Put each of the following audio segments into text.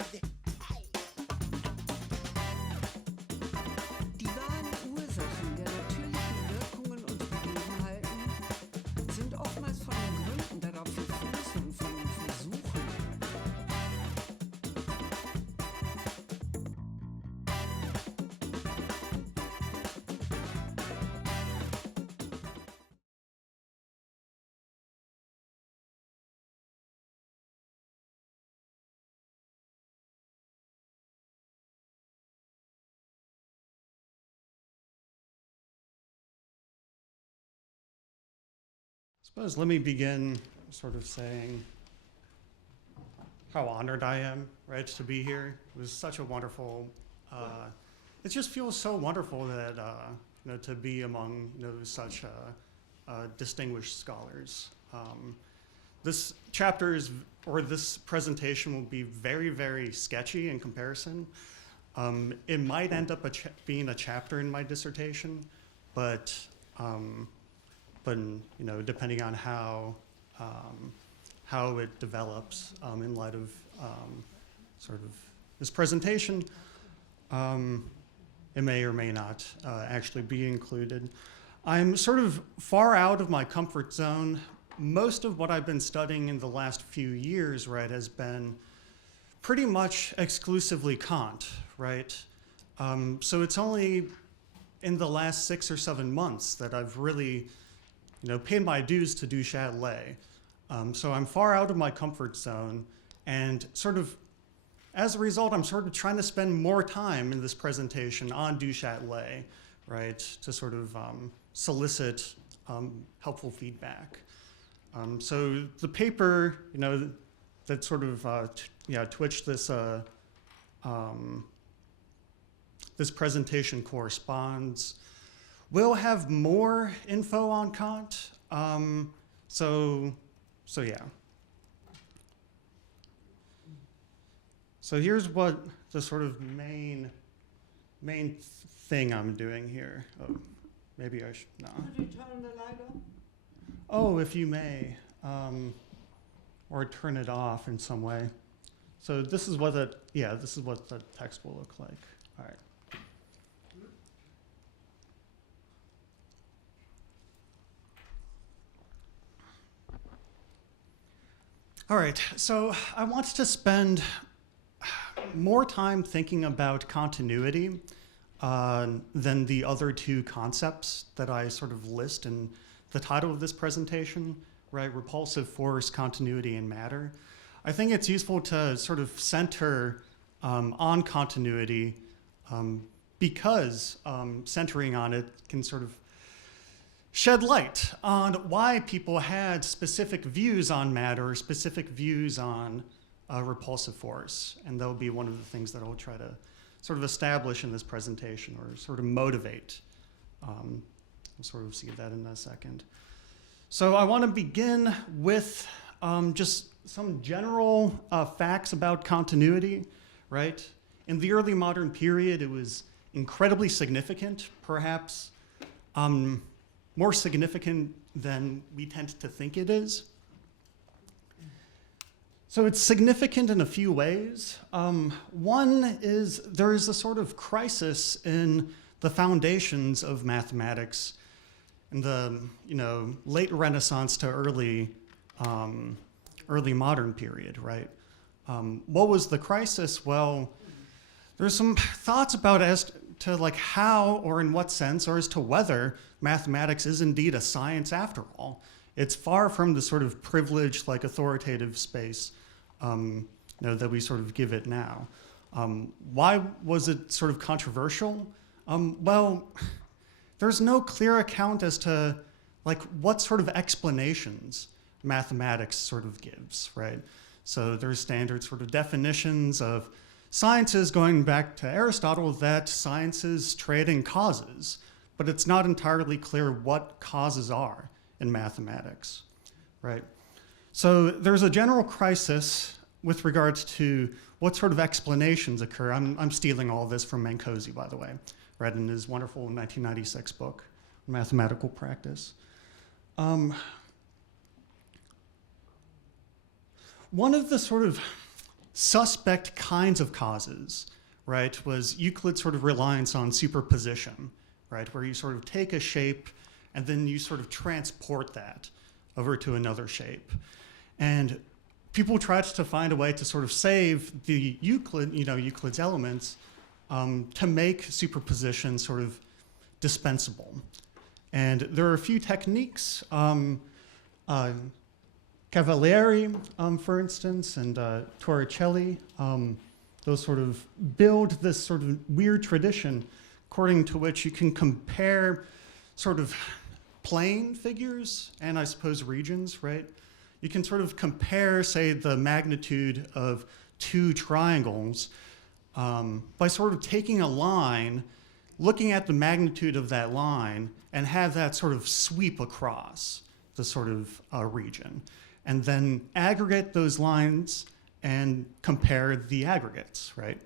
Die wahren Ursachen der natürlichen Wirkungen und Begebenheiten sind oftmals von den Gründen darauf gefußen, von den Versuchen. Suppose let me begin sort of saying how honored I am, right, to be here. It was such a wonderful, it just feels so wonderful that, to be among, such distinguished scholars. This chapter or this presentation will be very, very sketchy in comparison. It might end up being a chapter in my dissertation, but depending on how it develops in light of sort of this presentation, it may or may not actually be included. I'm sort of far out of my comfort zone. Most of what I've been studying in the last few years, right, has been pretty much exclusively Kant, right? So it's only in the last 6 or 7 months that I've really paid my dues to do Châtelet. So I'm far out of my comfort zone, and sort of, as a result, I'm sort of trying to spend more time in this presentation on Du Châtelet, right, to sort of solicit helpful feedback. So the paper, that sort of, to which this presentation corresponds, we'll have more info on Kant. So yeah. So here's what the sort of main thing I'm doing here. Oh, maybe I should not. Could you turn the light on? Oh, if you may, or turn it off in some way. So this is what the text will look like. All right. All right, so I want to spend more time thinking about continuity than the other two concepts that I sort of list in the title of this presentation, right? Repulsive force, continuity, and matter. I think it's useful to sort of center on continuity because centering on it can sort of shed light on why people had specific views on matter, specific views on repulsive force. And that'll be one of the things that I'll try to sort of establish in this presentation or sort of motivate. We'll sort of see that in a second. So I want to begin with just some general facts about continuity, right? In the early modern period, it was incredibly significant, perhaps more significant than we tend to think it is. So it's significant in a few ways. One is there is a sort of crisis in the foundations of mathematics in the late Renaissance to early modern period, right? What was the crisis? Well, there's some thoughts about as to like how or in what sense or as to whether mathematics is indeed a science after all. It's far from the sort of privileged, like authoritative space that we sort of give it now. Why was it sort of controversial? Well, there's no clear account as to like what sort of explanations mathematics sort of gives, right? So there's standard sort of definitions of sciences going back to Aristotle that sciences trade in causes, but it's not entirely clear what causes are in mathematics, right? So there's a general crisis with regards to what sort of explanations occur. I'm stealing all this from Mancosi, by the way, read in his wonderful 1996 book, Mathematical Practice. One of the sort of suspect kinds of causes, right, was Euclid's sort of reliance on superposition, right, where you sort of take a shape and then you sort of transport that over to another shape. And people tried to find a way to sort of save the Euclid's elements to make superposition sort of dispensable. And there are a few techniques, Cavalieri, for instance, and Torricelli, those sort of build this sort of weird tradition according to which you can compare sort of plane figures and I suppose regions, right? You can sort of compare, say, the magnitude of two triangles by sort of taking a line, looking at the magnitude of that line, and have that sort of sweep across the sort of region. And then aggregate those lines and compare the aggregates, right?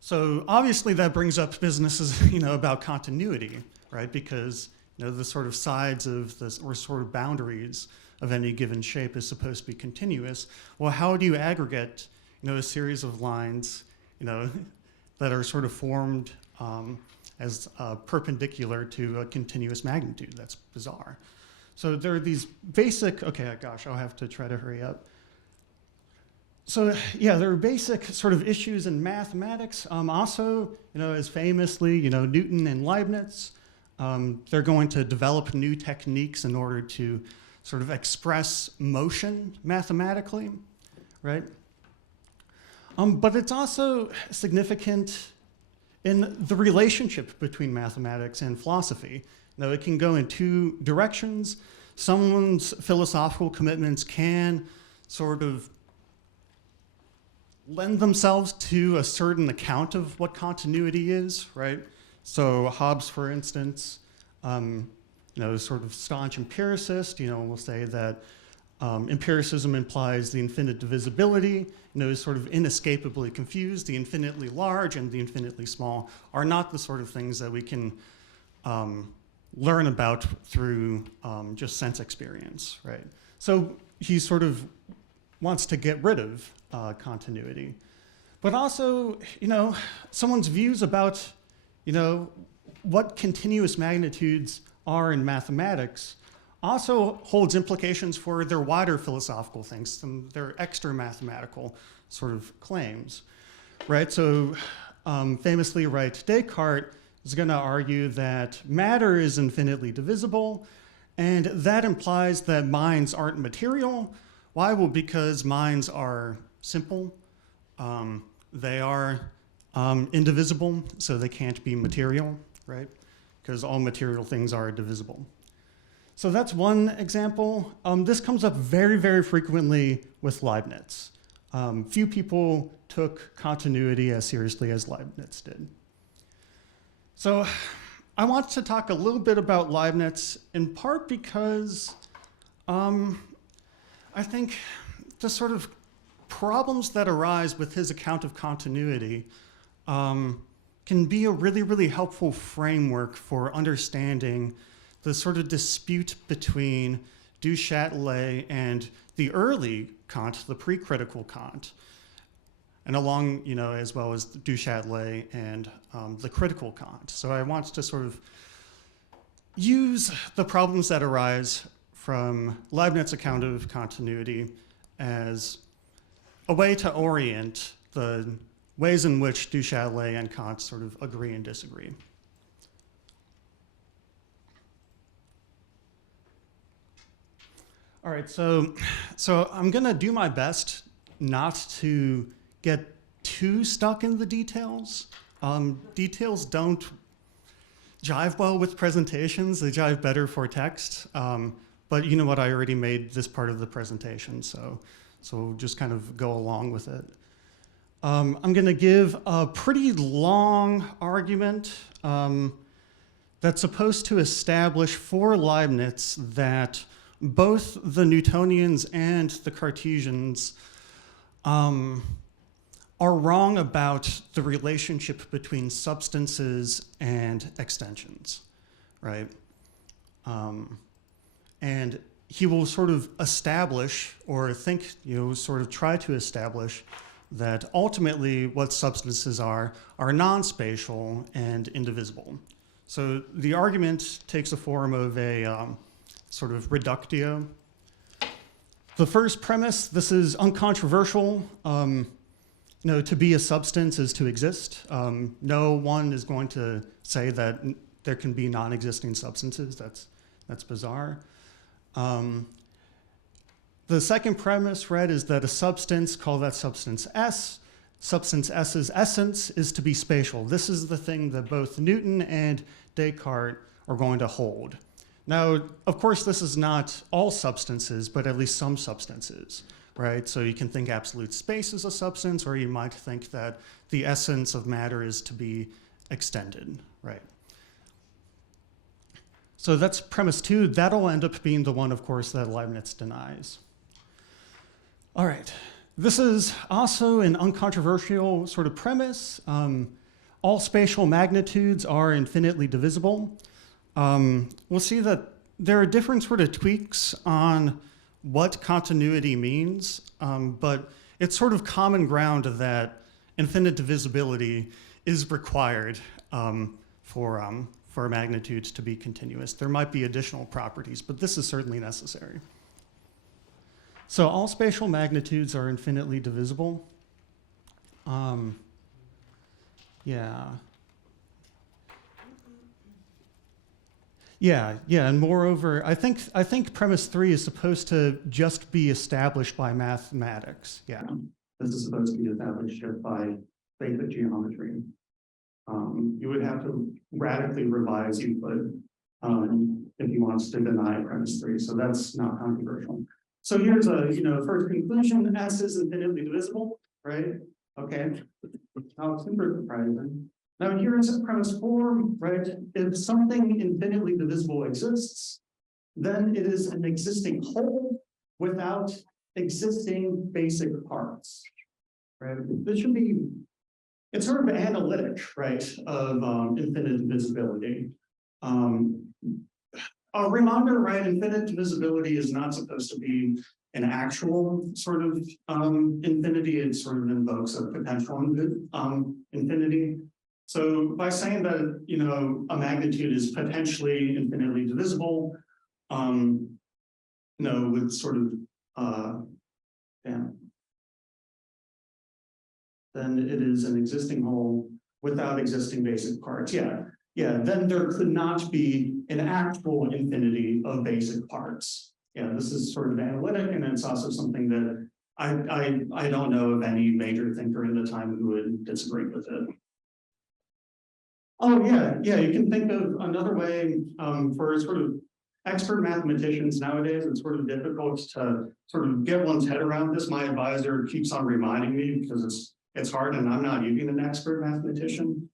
So obviously that brings up businesses, about continuity, right? Because the sort of sides of this, or sort of boundaries of any given shape is supposed to be continuous. Well, how do you aggregate, a series of lines, that are sort of formed as perpendicular to a continuous magnitude? That's bizarre. So there are these basic, okay, gosh, I'll have to try to hurry up. So yeah, there are basic sort of issues in mathematics. Also, as famously, Newton and Leibniz, they're going to develop new techniques in order to sort of express motion mathematically, right? But it's also significant in the relationship between mathematics and philosophy. Now, it can go in two directions. Someone's philosophical commitments can sort of lend themselves to a certain account of what continuity is, right? So Hobbes, for instance, sort of staunch empiricist, will say that empiricism implies the infinite divisibility, is sort of inescapably confused. The infinitely large and the infinitely small are not the sort of things that we can learn about through just sense experience, right? So he sort of wants to get rid of continuity. But also, someone's views about, what continuous magnitudes are in mathematics also holds implications for their wider philosophical things, their extra mathematical sort of claims, right? So famously, right, Descartes is going to argue that matter is infinitely divisible, and that implies that minds aren't material. Why? Well, because minds are simple. They are indivisible, so they can't be material, right? Because all material things are divisible. So that's one example. This comes up very, very frequently with Leibniz. Few people took continuity as seriously as Leibniz did. So I want to talk a little bit about Leibniz, in part because I think the sort of problems that arise with his account of continuity can be a really, really helpful framework for understanding the sort of dispute between du Châtelet and the early Kant, the pre-critical Kant, and along, as well as du Châtelet and the critical Kant. So I want to sort of use the problems that arise from Leibniz's account of continuity as a way to orient the ways in which du Châtelet and Kant sort of agree and disagree. All right, so I'm gonna do my best not to get too stuck in the details. Details don't jive well with presentations. They jive better for text. But you know what, I already made this part of the presentation, so we'll just kind of go along with it. I'm gonna give a pretty long argument that's supposed to establish for Leibniz that both the Newtonians and the Cartesians are wrong about the relationship between substances and extensions, right? And he will sort of establish or think, sort of try to establish that ultimately what substances are non-spatial and indivisible. So the argument takes the form of a sort of reductio. The first premise, this is uncontroversial. To be a substance is to exist. No one is going to say that there can be non-existing substances. That's bizarre. The second premise, right, is that a substance, call that substance S. Substance S's essence is to be spatial. This is the thing that both Newton and Descartes are going to hold. Now, of course, this is not all substances, but at least some substances, right? So you can think absolute space is a substance, or you might think that the essence of matter is to be extended, right? So that's premise 2. That'll end up being the one, of course, that Leibniz denies. All right, this is also an uncontroversial sort of premise. All spatial magnitudes are infinitely divisible. We'll see that there are different sort of tweaks on what continuity means, but it's sort of common ground that infinite divisibility is required for magnitudes to be continuous. There might be additional properties, but this is certainly necessary. So all spatial magnitudes are infinitely divisible. Yeah, and moreover, I think premise 3 is supposed to just be established by mathematics. Yeah. This is supposed to be established just by basic geometry. You would have to radically revise Euclid if you want to deny premise 3, so that's not controversial. So here's a, first conclusion, S is infinitely divisible, right? Okay, not super surprising. Now here's premise 4, right? If something infinitely divisible exists, then it is an existing whole without existing basic parts, right? This should be, it's sort of analytic, right, of infinite divisibility. A reminder, right, infinite divisibility is not supposed to be an actual sort of infinity. It sort of invokes a potential infinity. So by saying that, a magnitude is potentially infinitely divisible, with sort of, then it is an existing whole without existing basic parts. Yeah, then there could not be an actual infinity of basic parts. Yeah, this is sort of analytic, and it's also something that I don't know of any major thinker in the time who would disagree with it. Oh yeah, you can think of another way for sort of expert mathematicians nowadays. It's sort of difficult to sort of get one's head around this. My advisor keeps on reminding me because it's hard, and I'm not even an expert mathematician.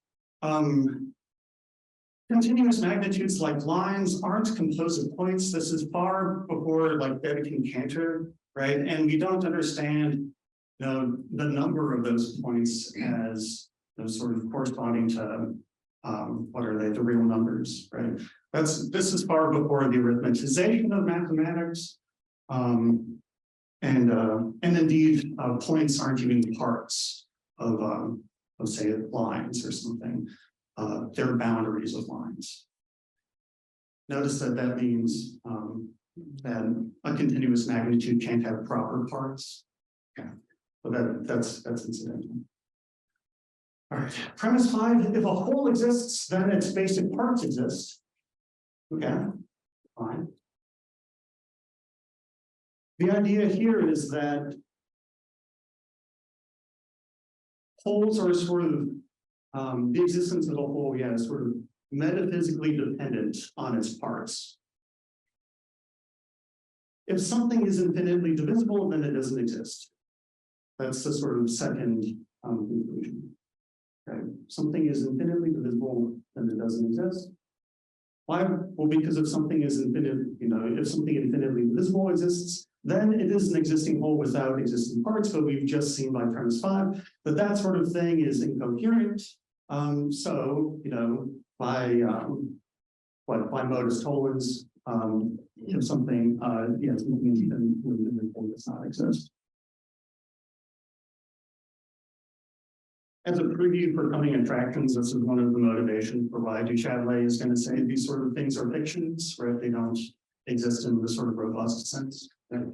Continuous magnitudes like lines aren't composed of points. This is far before like Dedekind Cantor, right? And we don't understand the number of those points as sort of corresponding to what are they, the real numbers, right? This is far before the arithmetization of mathematics, and indeed points aren't even parts of say lines or something. They're boundaries of lines. Notice that means that a continuous magnitude can't have proper parts. Okay, but that's incidental. All right, premise 5, if a whole exists, then its basic parts exist. Okay, fine. The idea here is that wholes are sort of, the existence of a whole, is sort of metaphysically dependent on its parts. If something is infinitely divisible, then it doesn't exist. That's the sort of second conclusion. Okay, something is infinitely divisible, then it doesn't exist. Why? Well, because if something is infinite, if something infinitely divisible exists, then it is an existing whole without existing parts. But we've just seen by premise 5 that sort of thing is incoherent. So, by modus tollens, if something, something does not exist. As a preview for coming attractions, this is one of the motivations for why Châtelet is going to say these sort of things are fictions, right? They don't exist in the sort of robust sense. Right?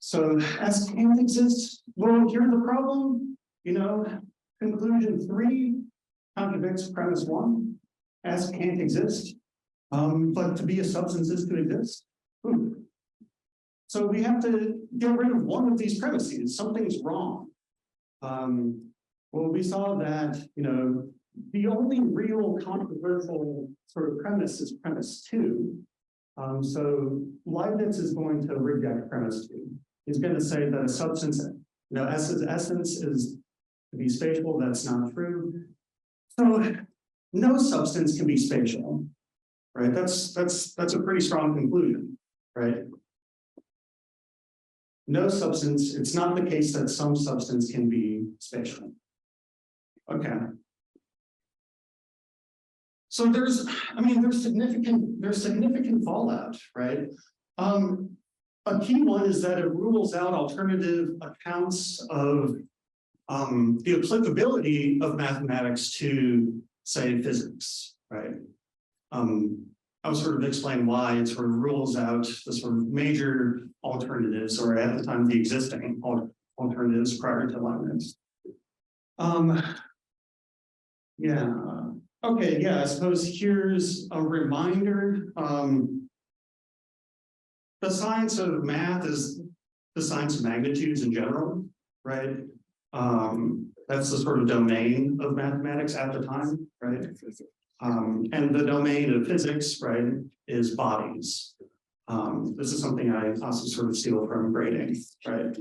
So, as Kant exists, well, here's the problem. Conclusion 3 contradicts premise 1. As Kant exists, but to be a substance is to exist. So we have to get rid of one of these premises. Something's wrong. Well, we saw that, the only real controversial sort of premise is premise 2. So Leibniz is going to reject premise 2. He's going to say that a substance, essence is to be spatial. That's not true. So no substance can be spatial, right? That's a pretty strong conclusion, right? No substance. It's not the case that some substance can be spatial. Okay. So there's significant fallout, right? A key one is that it rules out alternative accounts of the applicability of mathematics to, say, physics, right? I'll sort of explain why it sort of rules out the sort of major alternatives, or at the time, the existing alternatives prior to Leibniz. I suppose here's a reminder. The science of math is the science of magnitudes in general, right? That's the sort of domain of mathematics at the time, right? And the domain of physics, right, is bodies. This is something I also sort of steal from grading, right?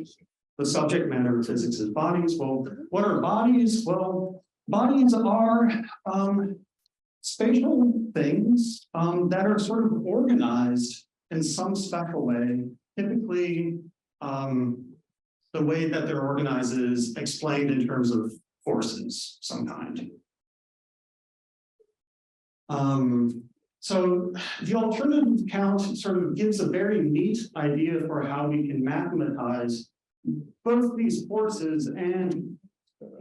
The subject matter of physics is bodies. Well, what are bodies? Well, bodies are spatial things that are sort of organized in some special way. Typically, the way that they're organized is explained in terms of forces, some kind. So the alternative account sort of gives a very neat idea for how we can mathematize both these forces and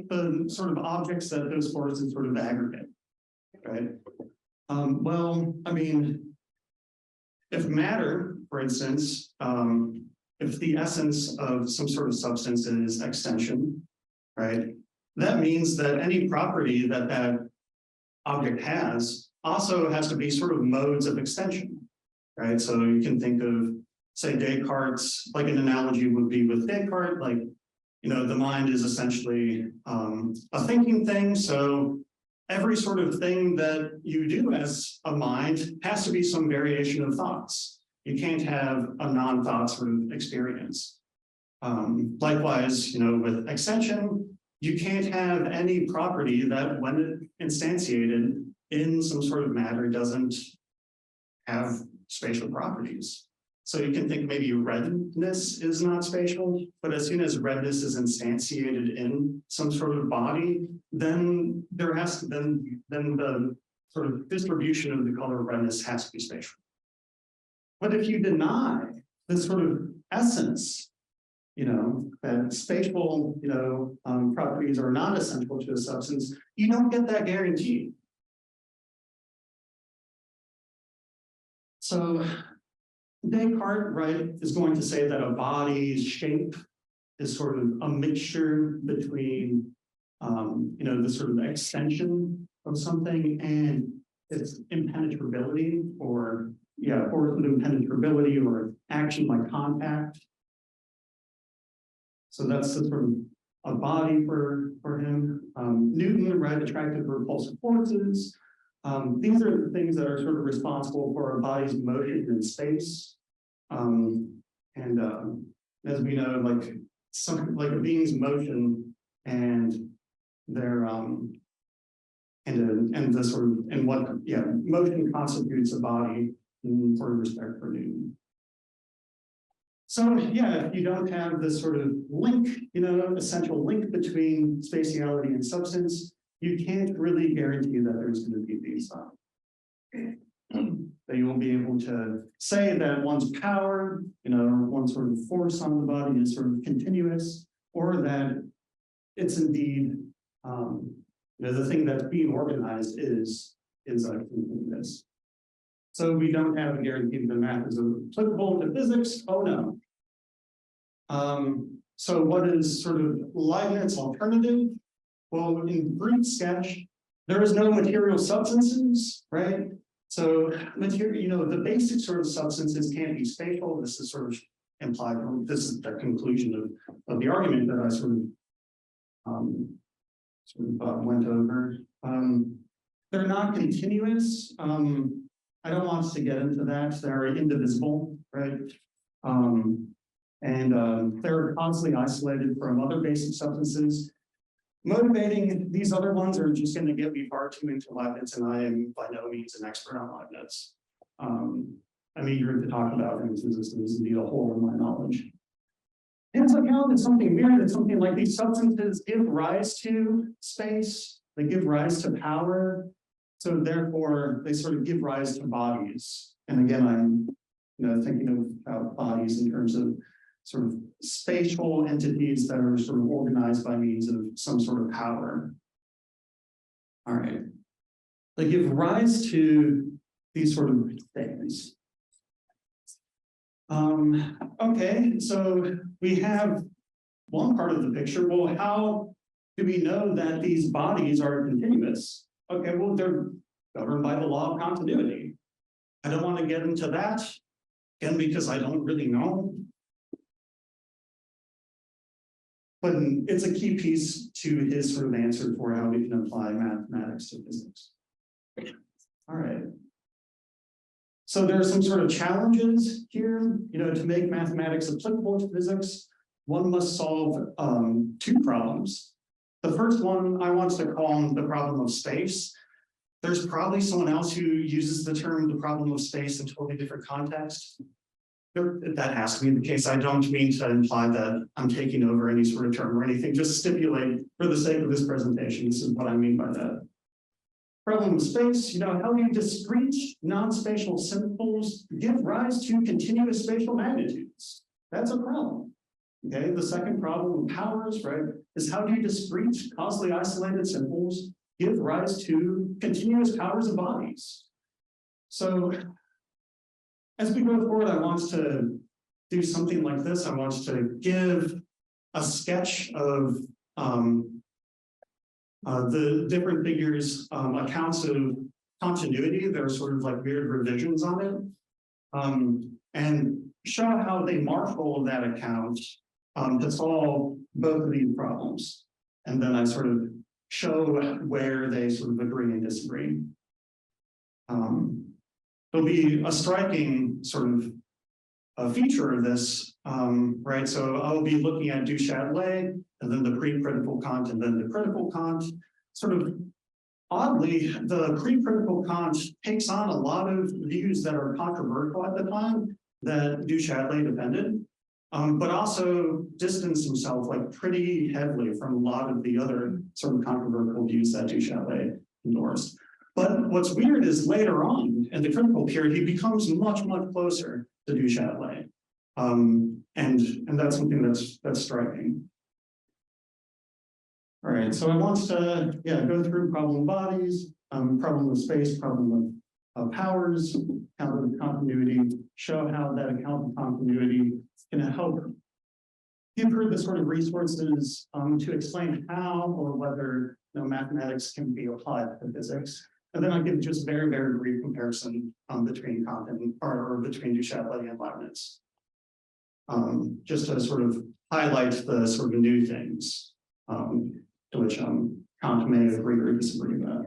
the sort of objects that those forces sort of aggregate, right? If matter, for instance, if the essence of some sort of substance is extension, right? That means that any property that that object has also has to be sort of modes of extension, right? So you can think of, say, Descartes, like an analogy would be with Descartes, like, the mind is essentially a thinking thing. So every sort of thing that you do as a mind has to be some variation of thoughts. You can't have a non-thought sort of experience. Likewise, with extension, you can't have any property that, when instantiated in some sort of matter, doesn't have spatial properties. So you can think maybe redness is not spatial, but as soon as redness is instantiated in some sort of body, then the sort of distribution of the color of redness has to be spatial. But if you deny the sort of essence, that spatial, properties are not essential to a substance, you don't get that guarantee. So Descartes, right, is going to say that a body's shape is sort of a mixture between, the sort of extension of something and its impenetrability, or impenetrability, or action by contact. So that's the sort of a body for him. Newton, right, attractive repulsive forces. These are the things that are sort of responsible for a body's motion in space. As we know, like a being's motion and their motion constitutes a body in sort of respect for Newton. So if you don't have this sort of link, essential link between spatiality and substance, you can't really guarantee that there's going to be these that you will be able to say that one's power, one sort of force on the body is sort of continuous, or that it's indeed, the thing that's being organized is continuous. So we don't have a guarantee that math is applicable to physics. Oh no. So what is sort of Leibniz alternative? Well, in brief sketch, there is no material substances, right? So material, the basic sort of substances can't be spatial. This is sort of implied. This is the conclusion of the argument that I sort of went over. They're not continuous. I don't want us to get into that. They're indivisible, right? They're constantly isolated from other basic substances. Motivating these other ones are just going to get me far too into Leibniz, and I am by no means an expert on Leibniz. I'm eager to talk about him since this is indeed a hole in my knowledge. His account is something weird. It's something like these substances give rise to space. They give rise to power. So therefore, they sort of give rise to bodies. And again, I'm thinking about bodies in terms of sort of spatial entities that are sort of organized by means of some sort of power. All right. They give rise to these sort of things. Okay, so we have one part of the picture. Well, how do we know that these bodies are continuous? Okay, well, they're governed by the law of continuity. I don't want to get into that, again, because I don't really know. But it's a key piece to his sort of answer for how we can apply mathematics to physics. All right. So there are some sort of challenges here, to make mathematics applicable to physics. One must solve two problems. The first one I want to call the problem of space. There's probably someone else who uses the term the problem of space in totally different context. That has to be the case. I don't mean to imply that I'm taking over any sort of term or anything, just stipulate for the sake of this presentation. This is what I mean by that. Problem of space, how do discrete non-spatial symbols give rise to continuous spatial magnitudes? That's a problem. Okay, the second problem of powers, right, is how do discrete causally isolated symbols give rise to continuous powers of bodies? So as we go forward, I want to do something like this. I want to give a sketch of the different figures' accounts of continuity. There are sort of like weird revisions on it, and show how they marshal that account to solve both of these problems. And then I sort of show where they sort of agree and disagree. There'll be a striking sort of a feature of this, right? So I'll be looking at du Châtelet, and then the pre-critical Kant, and then the critical Kant. Sort of oddly, the pre-critical Kant takes on a lot of views that are controversial at the time that du Châtelet defended, but also distanced himself like pretty heavily from a lot of the other sort of controversial views that du Châtelet endorsed. But what's weird is later on in the critical period, he becomes much, much closer to du Châtelet. And that's something that's striking. All right, so I want to go through problem of bodies, problem of space, problem of powers, account of continuity, show how that account of continuity can help give her the sort of resources to explain how or whether mathematics can be applied to physics. And then I'll give just very, very brief comparison between Kant or between du Châtelet and Leibniz, just to sort of highlight the sort of new things to which Kant may agree or disagree about.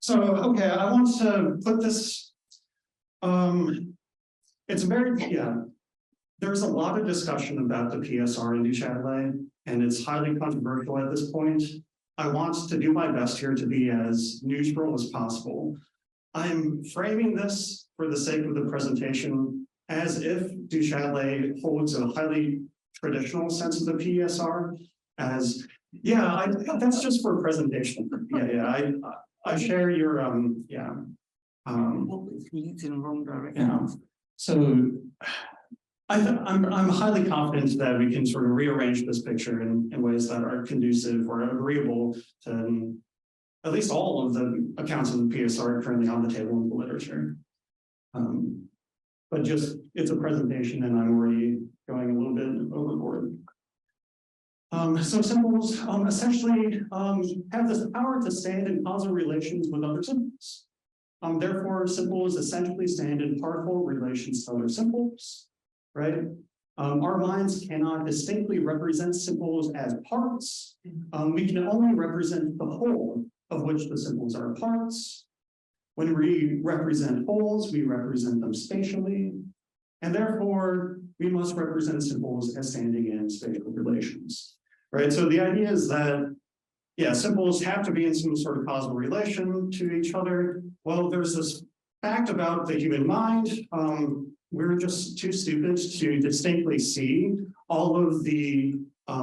So, okay, I want to put this, it's very, there's a lot of discussion about the PSR in du Châtelet, and it's highly controversial at this point. I want to do my best here to be as neutral as possible. I'm framing this for the sake of the presentation as if du Châtelet holds a highly traditional sense of the PSR, as Yeah, that's just for presentation. Yeah, I share your, Always leads in the wrong direction. yeah. So I'm highly confident that we can sort of rearrange this picture in ways that are conducive or agreeable to at least all of the accounts of the PSR currently on the table in the literature. But just, it's a presentation and I'm already going a little bit overboard. So symbols essentially have this power to stand in causal relations with other symbols. Therefore, symbols essentially stand in partial relations to other symbols, right? Our minds cannot distinctly represent symbols as parts. We can only represent the whole of which the symbols are parts. When we represent wholes, we represent them spatially, and therefore we must represent symbols as standing in spatial relations, right? So the idea is that, yeah, symbols have to be in some sort of causal relation to each other. Well, there's this fact about the human mind. We're just too stupid to distinctly see all of the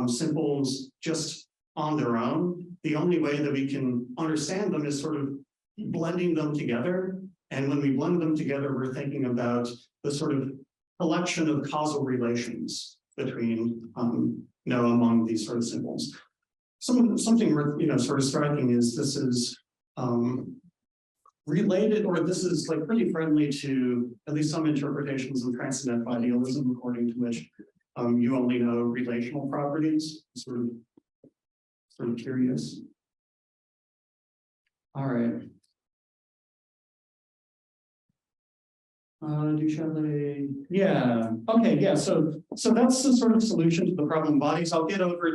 symbols just on their own. The only way that we can understand them is sort of blending them together. And when we blend them together, we're thinking about the sort of collection of causal relations between, among these sort of symbols. Something sort of striking is this is related, or this is like pretty friendly to at least some interpretations of transcendental idealism, according to which you only know relational properties. Sort of curious. All right. Du Châtelet, yeah. Okay, yeah. So that's the sort of solution to the problem of bodies. I'll get over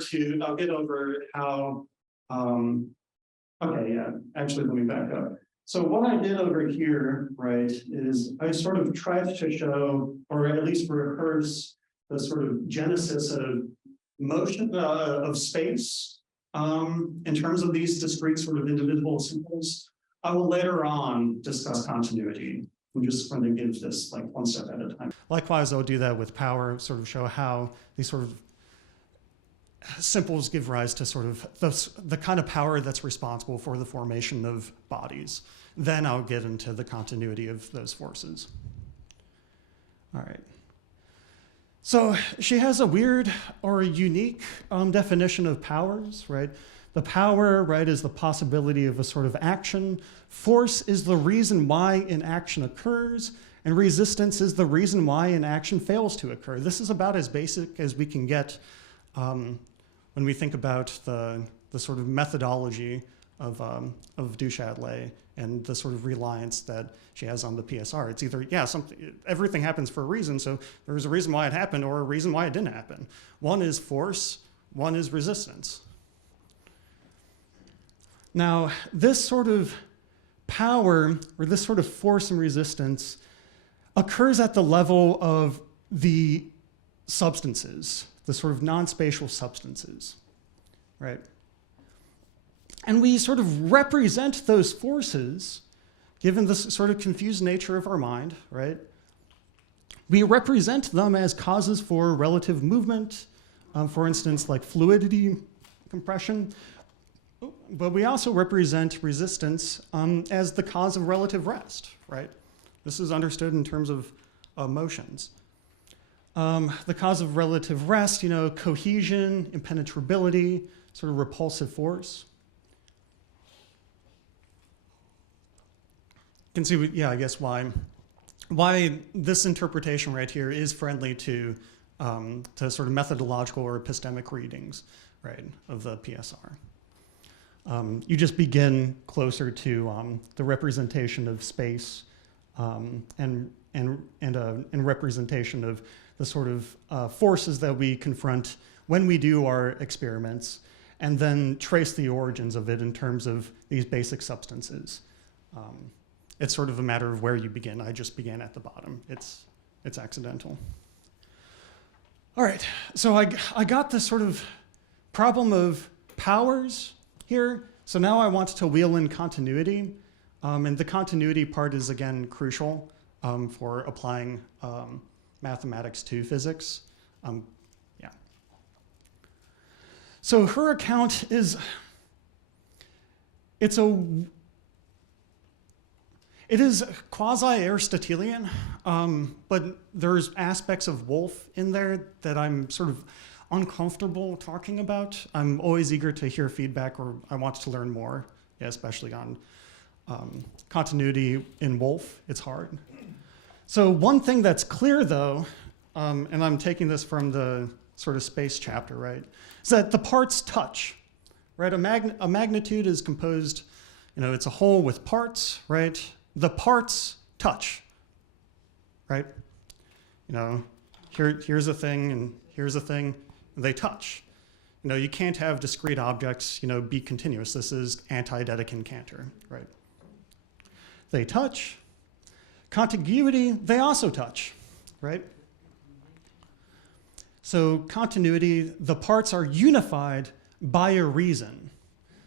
how. Okay, yeah. Actually, let me back up. So what I did over here, right, is I sort of tried to show, or at least rehearse, the sort of genesis of motion of space in terms of these discrete sort of indivisible symbols. I will later on discuss continuity. I'm just going to give this like one step at a time. Likewise, I'll do that with power, sort of show how these sort of symbols give rise to sort of the kind of power that's responsible for the formation of bodies. Then I'll get into the continuity of those forces. All right. So she has a weird or a unique definition of powers, right? The power, right, is the possibility of a sort of action. Force is the reason why an action occurs, and resistance is the reason why an action fails to occur. This is about as basic as we can get when we think about the sort of methodology of Du Châtelet and the sort of reliance that she has on the PSR. It's either, yeah, everything happens for a reason, so there's a reason why it happened or a reason why it didn't happen. One is force, one is resistance. Now, this sort of power, or this sort of force and resistance, occurs at the level of the substances, the sort of non-spatial substances, right? And we sort of represent those forces, given this sort of confused nature of our mind, right? We represent them as causes for relative movement, for instance, like fluidity, compression, but we also represent resistance as the cause of relative rest, right? This is understood in terms of motions. The cause of relative rest, cohesion, impenetrability, sort of repulsive force. You can see, yeah, I guess why this interpretation right here is friendly to sort of methodological or epistemic readings, right, of the PSR. You just begin closer to the representation of space and representation of the sort of forces that we confront when we do our experiments, and then trace the origins of it in terms of these basic substances. It's sort of a matter of where you begin. I just began at the bottom. It's accidental. All right, so I got this sort of problem of powers here. So now I want to wheel in continuity. And the continuity part is, again, crucial for applying mathematics to physics. So her account is, it is quasi-Aristotelian, but there's aspects of Wolff in there that I'm sort of uncomfortable talking about. I'm always eager to hear feedback, or I want to learn more, especially on continuity in Wolff. It's hard. So one thing that's clear, though, and I'm taking this from the sort of space chapter, right, is that the parts touch, right? A magnitude is composed, it's a whole with parts, right? The parts touch, right? Here's a thing and here's a thing, and they touch. You can't have discrete objects, be continuous. This is anti-Dedekind Cantor, right? They touch. Contiguity, they also touch, right? So continuity, the parts are unified by a reason.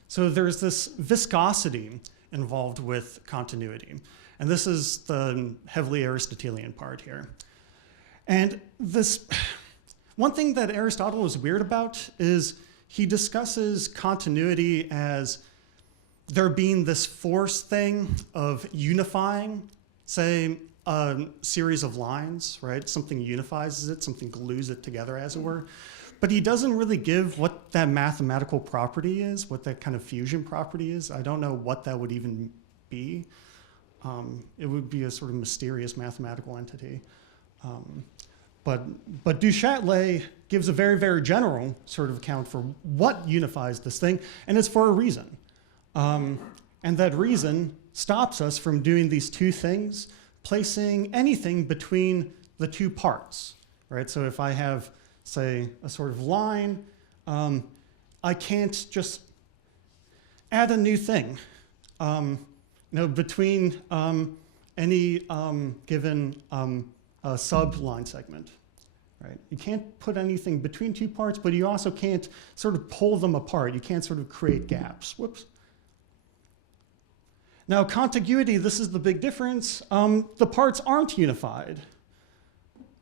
So there's this viscosity involved with continuity. And this is the heavily Aristotelian part here. And this, one thing that Aristotle is weird about is he discusses continuity as there being this force thing of unifying, say, a series of lines, right? Something unifies it, something glues it together, as it were. But he doesn't really give what that mathematical property is, what that kind of fusion property is. I don't know what that would even be. It would be a sort of mysterious mathematical entity. But Du Châtelet gives a very, very general sort of account for what unifies this thing, and it's for a reason. And that reason stops us from doing these two things, placing anything between the two parts, right? So if I have, say, a sort of line, I can't just add a new thing, between any given sub-line segment, right? You can't put anything between two parts, but you also can't sort of pull them apart. You can't sort of create gaps. Whoops. Now, contiguity, this is the big difference. The parts aren't unified.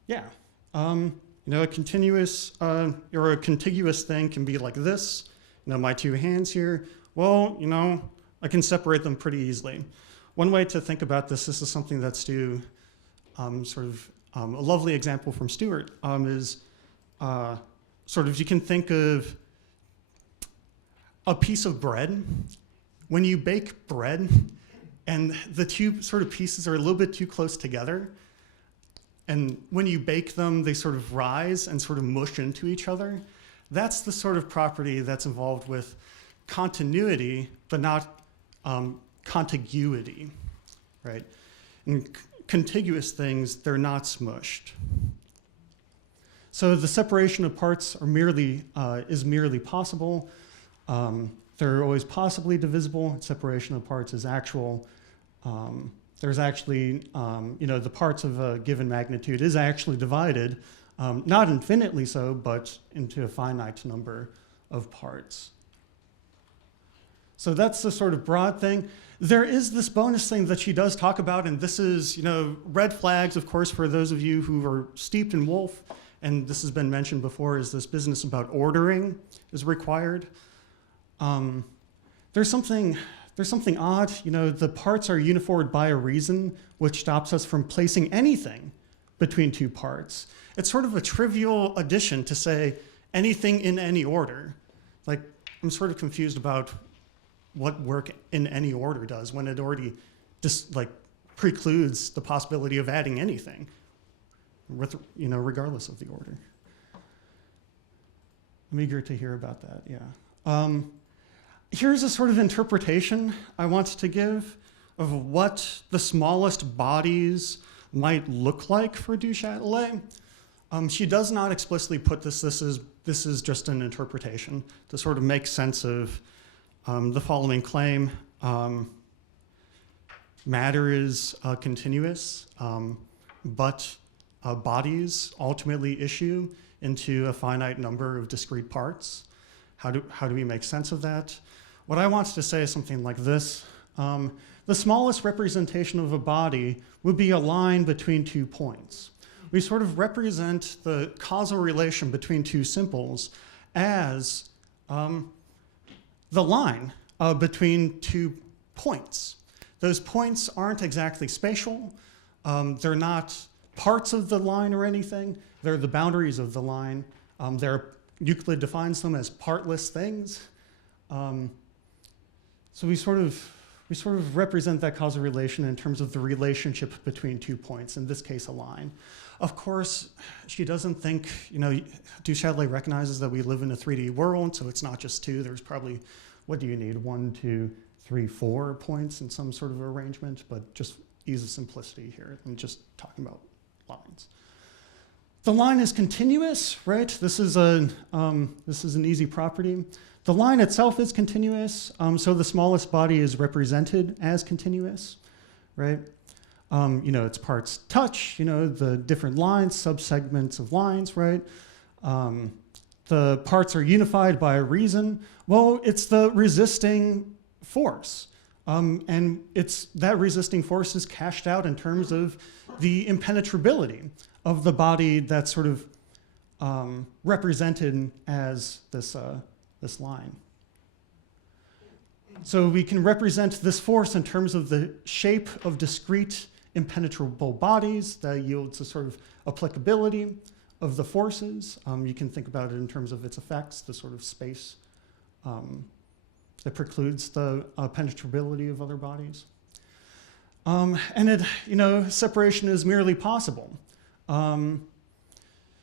Yeah. A continuous or a contiguous thing can be like this. My two hands here. Well, I can separate them pretty easily. One way to think about this is something that Stu, a lovely example from Stuart, is you can think of a piece of bread. When you bake bread and the two sort of pieces are a little bit too close together, and when you bake them, they sort of rise and sort of mush into each other, that's the sort of property that's involved with continuity, but not contiguity, right? And contiguous things, they're not smushed. So the separation of parts is merely possible. They're always possibly divisible. Separation of parts is actual. There's actually, the parts of a given magnitude is actually divided, not infinitely so, but into a finite number of parts. So that's the sort of broad thing. There is this bonus thing that she does talk about, and this is, red flags, of course, for those of you who are steeped in Wolff, and this has been mentioned before, is this business about ordering is required. There's something odd, the parts are uniformed by a reason, which stops us from placing anything between two parts. It's sort of a trivial addition to say anything in any order. Like, I'm sort of confused about what work in any order does when it already just precludes the possibility of adding anything, regardless of the order. I'm eager to hear about that, yeah. Here's a sort of interpretation I want to give of what the smallest bodies might look like for Du Châtelet. She does not explicitly put this is just an interpretation to sort of make sense of the following claim. Matter is continuous, but bodies ultimately issue into a finite number of discrete parts. How do we make sense of that? What I want to say is something like this. The smallest representation of a body would be a line between 2 points. We sort of represent the causal relation between two simples as the line between 2 points. Those points aren't exactly spatial. They're not parts of the line or anything. They're the boundaries of the line. Euclid defines them as partless things. So we sort of represent that causal relation in terms of the relationship between 2 points, in this case, a line. Of course, she doesn't think, du Châtelet recognizes that we live in a 3D world, so it's not just 2. There's probably, what do you need, 1, 2, 3, 4 points in some sort of arrangement, but just ease of simplicity here. I'm just talking about lines. The line is continuous, right? This is an easy property. The line itself is continuous, so the smallest body is represented as continuous, right? Its parts touch, the different lines, subsegments of lines, right? The parts are unified by a reason. Well, it's the resisting force. And that resisting force is cashed out in terms of the impenetrability of the body that's sort of represented as this line. So we can represent this force in terms of the shape of discrete impenetrable bodies that yields a sort of applicability of the forces. You can think about it in terms of its effects, the sort of space that precludes the penetrability of other bodies. And separation is merely possible.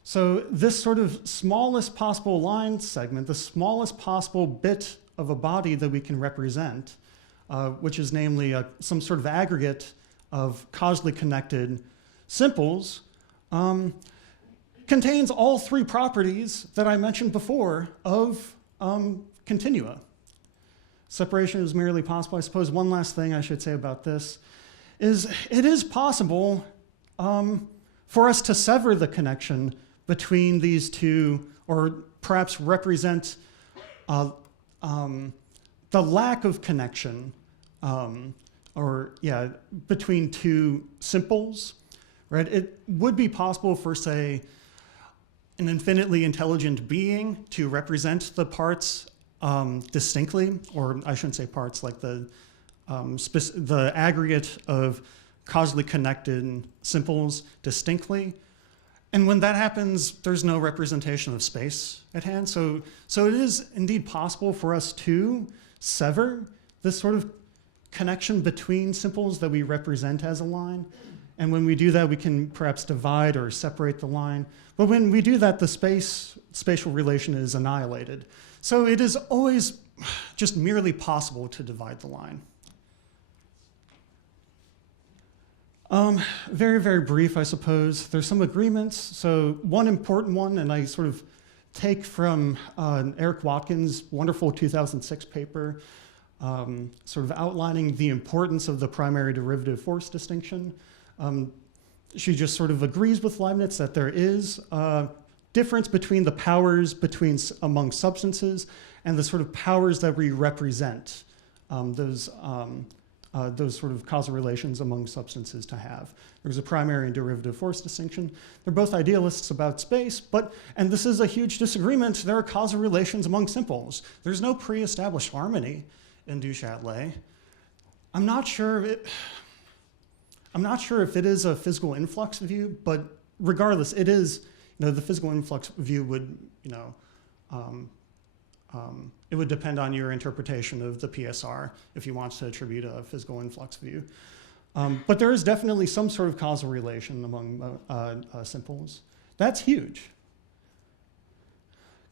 So this sort of smallest possible line segment, the smallest possible bit of a body that we can represent, which is namely some sort of aggregate of causally connected simples, contains all 3 properties that I mentioned before of continua. Separation is merely possible. I suppose one last thing I should say about this is it is possible for us to sever the connection between these two, or perhaps represent the lack of connection between 2 simples, right? It would be possible for, say, an infinitely intelligent being to represent the parts distinctly, or I shouldn't say parts, like the aggregate of causally connected simples distinctly. And when that happens, there's no representation of space at hand. So it is indeed possible for us to sever this sort of connection between simples that we represent as a line. And when we do that, we can perhaps divide or separate the line. But when we do that, the spatial relation is annihilated. So it is always just merely possible to divide the line. Very, very brief, I suppose. There's some agreements. So one important one, and I sort of take from Eric Watkins' wonderful 2006 paper, sort of outlining the importance of the primary derivative force distinction. She just sort of agrees with Leibniz that there is a difference between the powers among substances and the sort of powers that we represent those sort of causal relations among substances to have. There's a primary and derivative force distinction. They're both idealists about space, and this is a huge disagreement, there are causal relations among simples. There's no pre-established harmony in du Châtelet. I'm not sure if it is a physical influx view, but regardless, it is, the physical influx view would, it would depend on your interpretation of the PSR if you want to attribute a physical influx view. But there is definitely some sort of causal relation among simples. That's huge.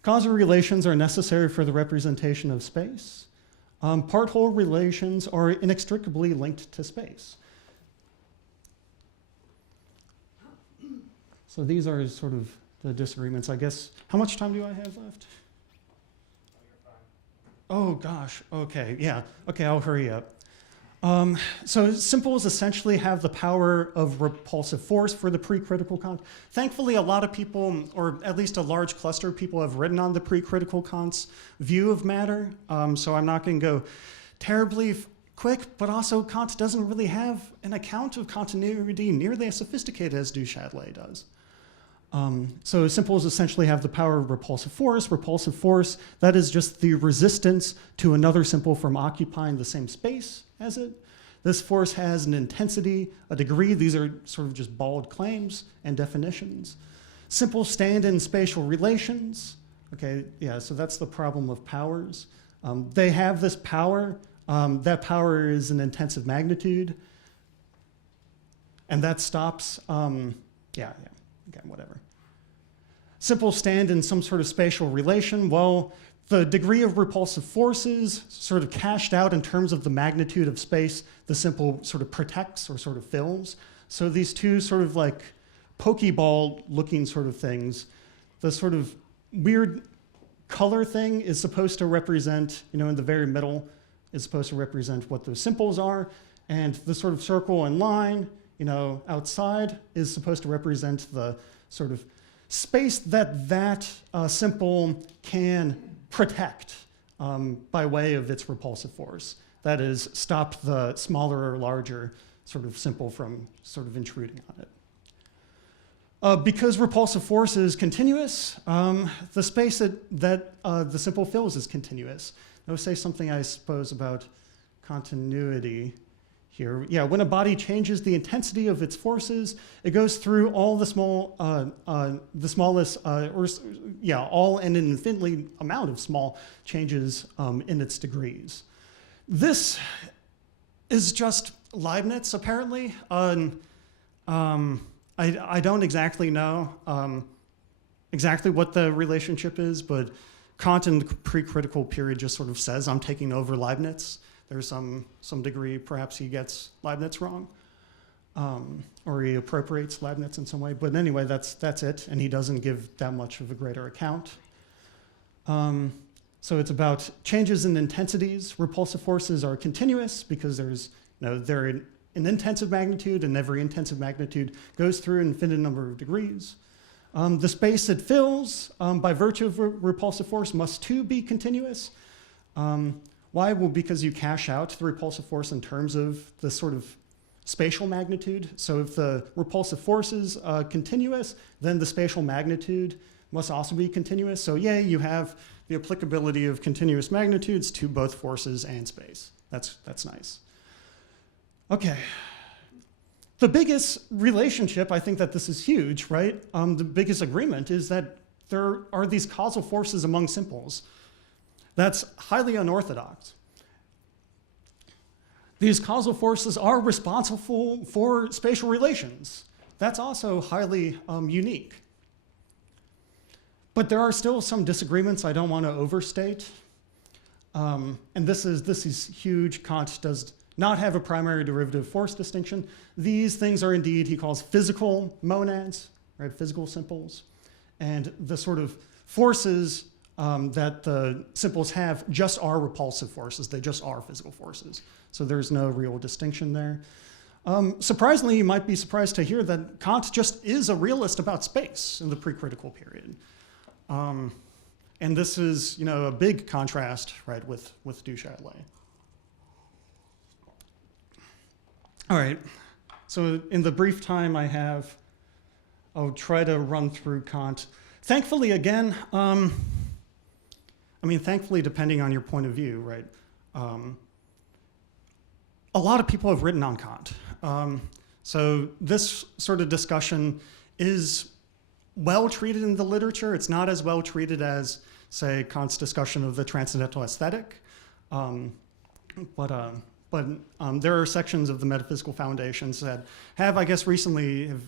Causal relations are necessary for the representation of space. Part-whole relations are inextricably linked to space. So these are sort of the disagreements, I guess. How much time do I have left? Oh gosh, okay, yeah. Okay, I'll hurry up. So simples essentially have the power of repulsive force for the pre-critical Kant. Thankfully, a lot of people, or at least a large cluster of people, have written on the pre-critical Kant's view of matter. So I'm not going to go terribly quick, but also Kant doesn't really have an account of continuity nearly as sophisticated as du Châtelet does. So simples essentially have the power of repulsive force. Repulsive force, that is just the resistance to another simple from occupying the same space as it. This force has an intensity, a degree. These are sort of just bald claims and definitions. Simples stand in spatial relations. Okay, yeah, so that's the problem of powers. They have this power. That power is an intensive magnitude. And that stops, okay, whatever. Simples stand in some sort of spatial relation. Well, the degree of repulsive forces sort of cashed out in terms of the magnitude of space the simple sort of protects or sort of fills. So these two sort of like pokeball looking sort of things, the sort of weird color thing is supposed to represent, in the very middle is supposed to represent what those simples are. And the sort of circle and line, outside is supposed to represent the sort of space that simple can protect by way of its repulsive force. That is, stop the smaller or larger sort of simple from sort of intruding on it. Because repulsive force is continuous, the space that the simple fills is continuous. I'll say something, I suppose, about continuity here. Yeah, when a body changes the intensity of its forces, it goes through all the smallest, all and an infinitely amount of small changes in its degrees. This is just Leibniz, apparently. I don't exactly know exactly what the relationship is, but Kant in the pre-critical period just sort of says, I'm taking over Leibniz. There's some degree, perhaps he gets Leibniz wrong, or he appropriates Leibniz in some way. But anyway, that's it, and he doesn't give that much of a greater account. So it's about changes in intensities. Repulsive forces are continuous because they're an intensive magnitude, and every intensive magnitude goes through an infinite number of degrees. The space it fills, by virtue of repulsive force, must too be continuous. Why? Well, because you cash out the repulsive force in terms of the sort of spatial magnitude. So if the repulsive force is continuous, then the spatial magnitude must also be continuous. So yeah, you have the applicability of continuous magnitudes to both forces and space. That's nice. Okay. The biggest relationship, I think that this is huge, right? The biggest agreement is that there are these causal forces among simples. That's highly unorthodox. These causal forces are responsible for spatial relations. That's also highly unique. But there are still some disagreements I don't want to overstate. And this is huge. Kant does not have a primary derivative force distinction. These things are indeed, he calls physical monads, right? Physical simples. And the sort of forces that the simples have just are repulsive forces. They just are physical forces. So there's no real distinction there. Surprisingly, you might be surprised to hear that Kant just is a realist about space in the pre-critical period. And this is, a big contrast, right, with du Châtelet. All right, so in the brief time I have, I'll try to run through Kant. Thankfully, again, thankfully, depending on your point of view, right? A lot of people have written on Kant. So this sort of discussion is well treated in the literature. It's not as well treated as, say, Kant's discussion of the transcendental aesthetic. But there are sections of the metaphysical foundations that have, I guess, recently have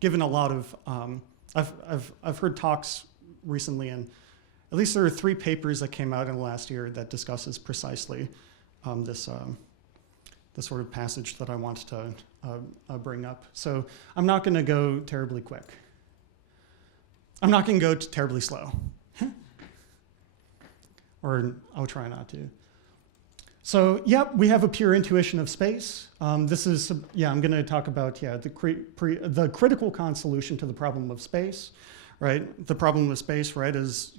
given a lot of, I've heard talks recently, and at least there are 3 papers that came out in the last year that discusses precisely this sort of passage that I want to bring up. So I'm not going to go terribly quick. I'm not going to go terribly slow. Or I'll try not to. So, we have a pure intuition of space. This is, I'm going to talk about, the critical Kant solution to the problem of space, right? The problem of space, right, is,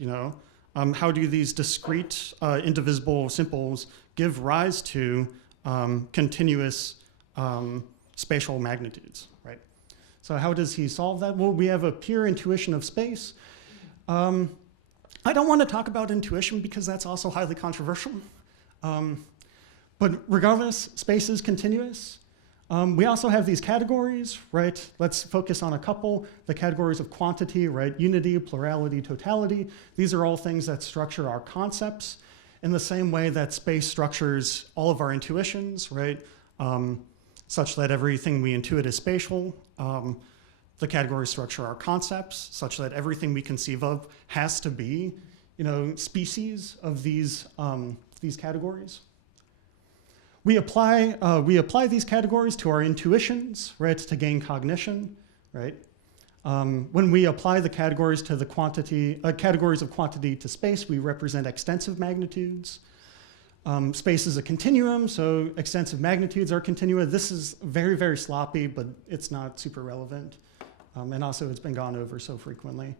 how do these discrete, indivisible simples give rise to continuous spatial magnitudes, right? So how does he solve that? Well, we have a pure intuition of space. I don't want to talk about intuition because that's also highly controversial. But regardless, space is continuous. We also have these categories, right? Let's focus on a couple. The categories of quantity, right? Unity, plurality, totality. These are all things that structure our concepts in the same way that space structures all of our intuitions, right? Such that everything we intuit is spatial. The categories structure our concepts, such that everything we conceive of has to be, species of these categories. We apply these categories to our intuitions, right, to gain cognition, right? When we apply the categories to the categories of quantity to space, we represent extensive magnitudes. Space is a continuum, so extensive magnitudes are continua. This is very, very sloppy, but it's not super relevant. And also it's been gone over so frequently.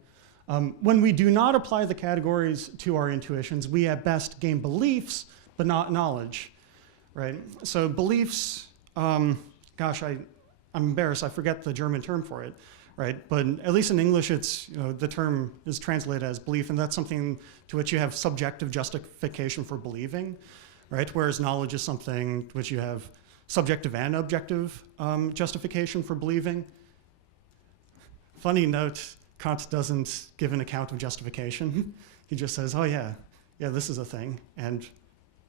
When we do not apply the categories to our intuitions, we at best gain beliefs, but not knowledge, right? So beliefs, gosh, I'm embarrassed, I forget the German term for it, right? But at least in English, it's, the term is translated as belief, and that's something to which you have subjective justification for believing, right? Whereas knowledge is something to which you have subjective and objective justification for believing. Funny note, Kant doesn't give an account of justification. He just says, oh yeah, this is a thing. And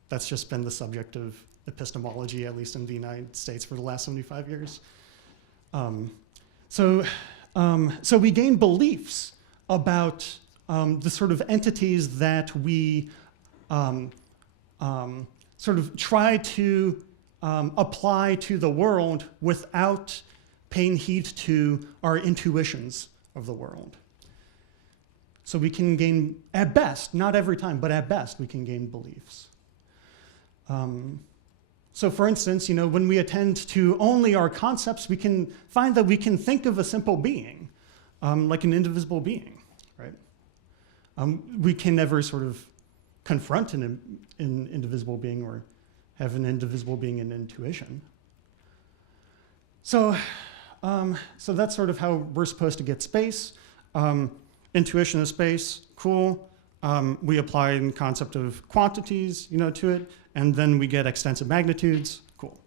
that's just been the subject of epistemology, at least in the United States, for the last 75 years. So we gain beliefs about the sort of entities that we sort of try to apply to the world without paying heed to our intuitions of the world. So we can gain, at best, not every time, but at best, we can gain beliefs. So for instance, when we attend to only our concepts, we can find that we can think of a simple being, like an indivisible being, right? We can never sort of confront an indivisible being or have an indivisible being in intuition. So that's sort of how we're supposed to get space. Intuition of space, cool. We apply a concept of quantities, to it, and then we get extensive magnitudes, cool.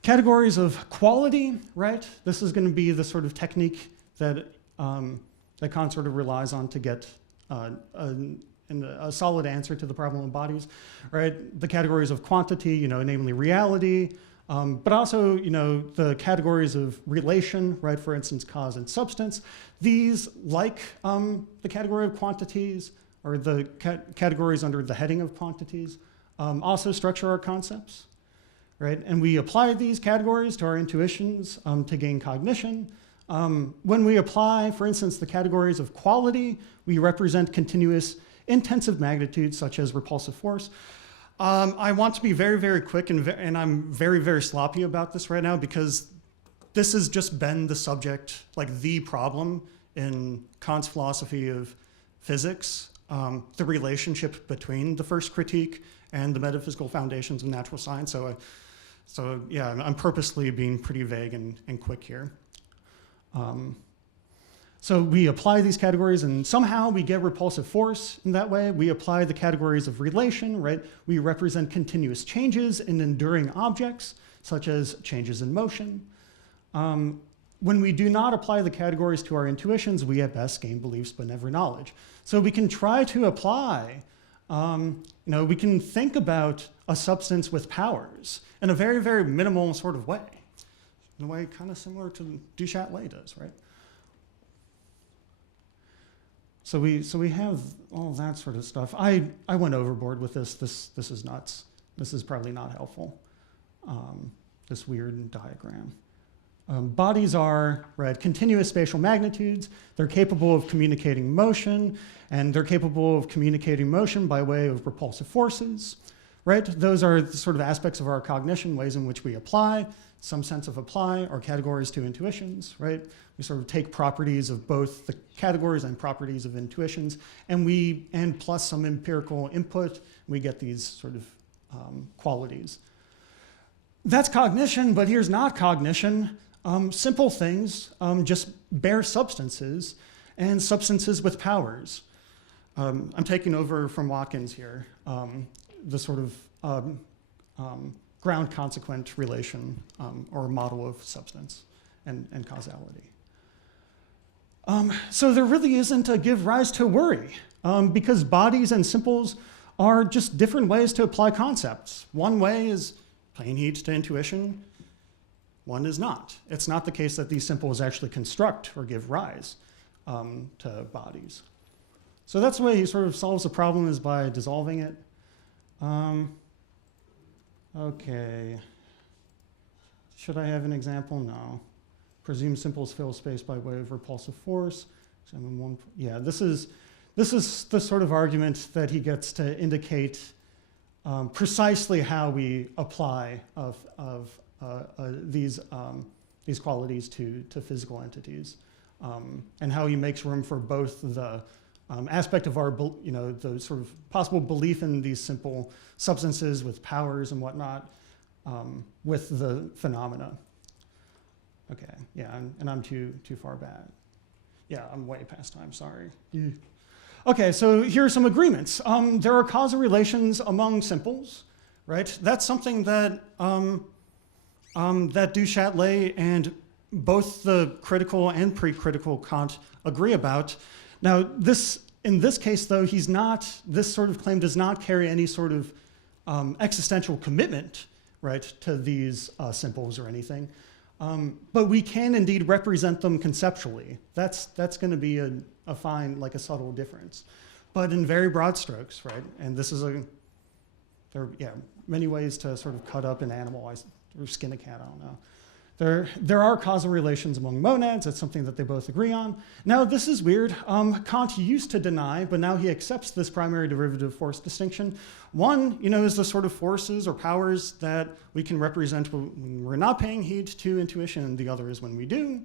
Categories of quality, right? This is going to be the sort of technique that Kant sort of relies on to get a solid answer to the problem of bodies, right? The categories of quantity, namely reality, but also, the categories of relation, right? For instance, cause and substance. These, like the category of quantities, or the categories under the heading of quantities, also structure our concepts, right? And we apply these categories to our intuitions to gain cognition. When we apply, for instance, the categories of quality, we represent continuous intensive magnitudes such as repulsive force. I want to be very, very quick, and I'm very, very sloppy about this right now because this has just been the subject, like the problem in Kant's philosophy of physics, the relationship between the first critique and the metaphysical foundations of natural science. So yeah, I'm purposely being pretty vague and quick here. So we apply these categories and somehow we get repulsive force in that way. We apply the categories of relation, right? We represent continuous changes in enduring objects, such as changes in motion. When we do not apply the categories to our intuitions, we at best gain beliefs but never knowledge. So we can try to apply, we can think about a substance with powers in a very, very minimal sort of way. In a way kind of similar to Du Châtelet does, right? So we have all that sort of stuff. I went overboard with this. This is nuts. This is probably not helpful. This weird diagram. Bodies are, right, continuous spatial magnitudes. They're capable of communicating motion, and they're capable of communicating motion by way of repulsive forces, right? Those are the sort of aspects of our cognition, ways in which we apply, some sense of apply our categories to intuitions, right? We sort of take properties of both the categories and properties of intuitions, and plus some empirical input, we get these sort of qualities. That's cognition, but here's not cognition. Simple things, just bare substances, and substances with powers. I'm taking over from Watkins here, the sort of ground-consequent relation or model of substance and causality. So there really isn't a give rise to worry, because bodies and simples are just different ways to apply concepts. One way is plain heat to intuition, one is not. It's not the case that these simples actually construct or give rise to bodies. So that's the way he sort of solves the problem, is by dissolving it. Okay. Should I have an example? No. Presume simples fill space by way of repulsive force. Yeah, this is the sort of argument that he gets to indicate precisely how we apply these qualities to physical entities, and how he makes room for both the aspect of our, the sort of possible belief in these simple substances with powers and whatnot, with the phenomena. Okay, yeah, and I'm too far back. Yeah, I'm way past time, sorry. Okay, so here are some agreements. There are causal relations among simples, right? That's something that that Du Châtelet and both the critical and pre-critical Kant agree about. Now, in this case, though, this sort of claim does not carry any sort of existential commitment, right, to these simples or anything. But we can indeed represent them conceptually. That's going to be a fine, like a subtle difference. But in very broad strokes, right? And this is there are many ways to sort of cut up an animal or skin a cat, I don't know. There are causal relations among monads. That's something that they both agree on. Now, this is weird. Kant used to deny, but now he accepts this primary derivative force distinction. One, is the sort of forces or powers that we can represent when we're not paying heed to intuition, and the other is when we do.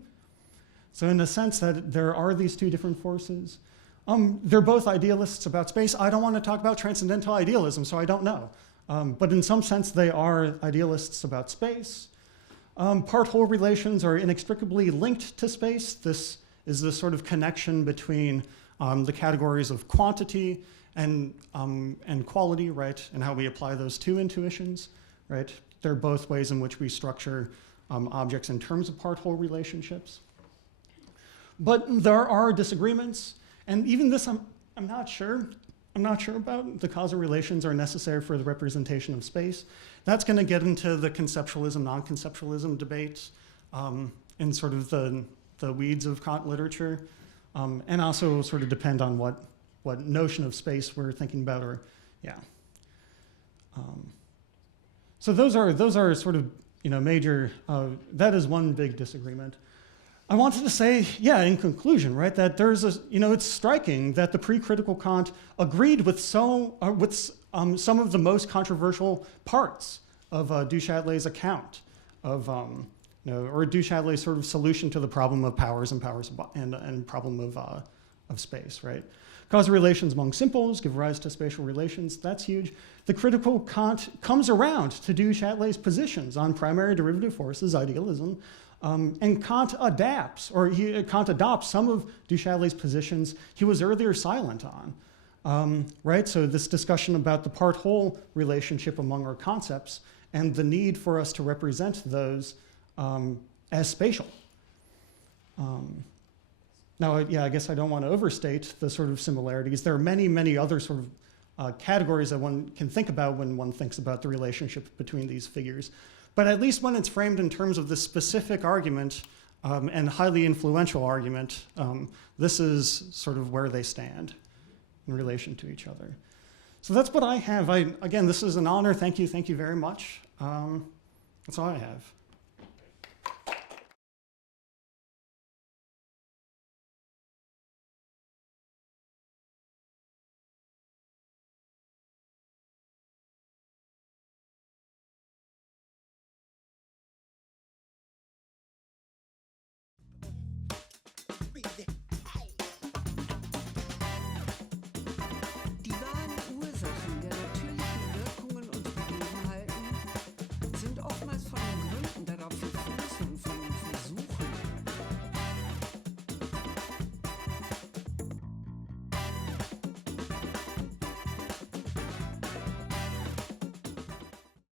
So in the sense that there are these two different forces. They're both idealists about space. I don't want to talk about transcendental idealism, so I don't know. But in some sense, they are idealists about space. Part-whole relations are inextricably linked to space. This is the sort of connection between the categories of quantity and quality, right? And how we apply those two intuitions, right? They're both ways in which we structure objects in terms of part-whole relationships. But there are disagreements, and even this I'm not sure. I'm not sure about. The causal relations are necessary for the representation of space. That's going to get into the conceptualism, non-conceptualism debates in sort of the weeds of Kant literature, and also sort of depend on what notion of space we're thinking about, or yeah. So those are sort of major. That is one big disagreement. I wanted to say, in conclusion, right, that there's it's striking that the pre-critical Kant agreed with some of the most controversial parts of Du Châtelet's account of, or Du Châtelet's sort of solution to the problem of powers and problem of space, right? Causal relations among simples give rise to spatial relations. That's huge. The critical Kant comes around to Du Châtelet's positions on primary derivative forces, idealism. And Kant adopts some of Du Châtelet's positions he was earlier silent on, right? So this discussion about the part-whole relationship among our concepts and the need for us to represent those as spatial. Now, I guess I don't want to overstate the sort of similarities. There are many, many other sort of categories that one can think about when one thinks about the relationship between these figures. But at least when it's framed in terms of the specific argument and highly influential argument, this is sort of where they stand in relation to each other. So that's what I have. Again, this is an honor. Thank you very much. That's all I have.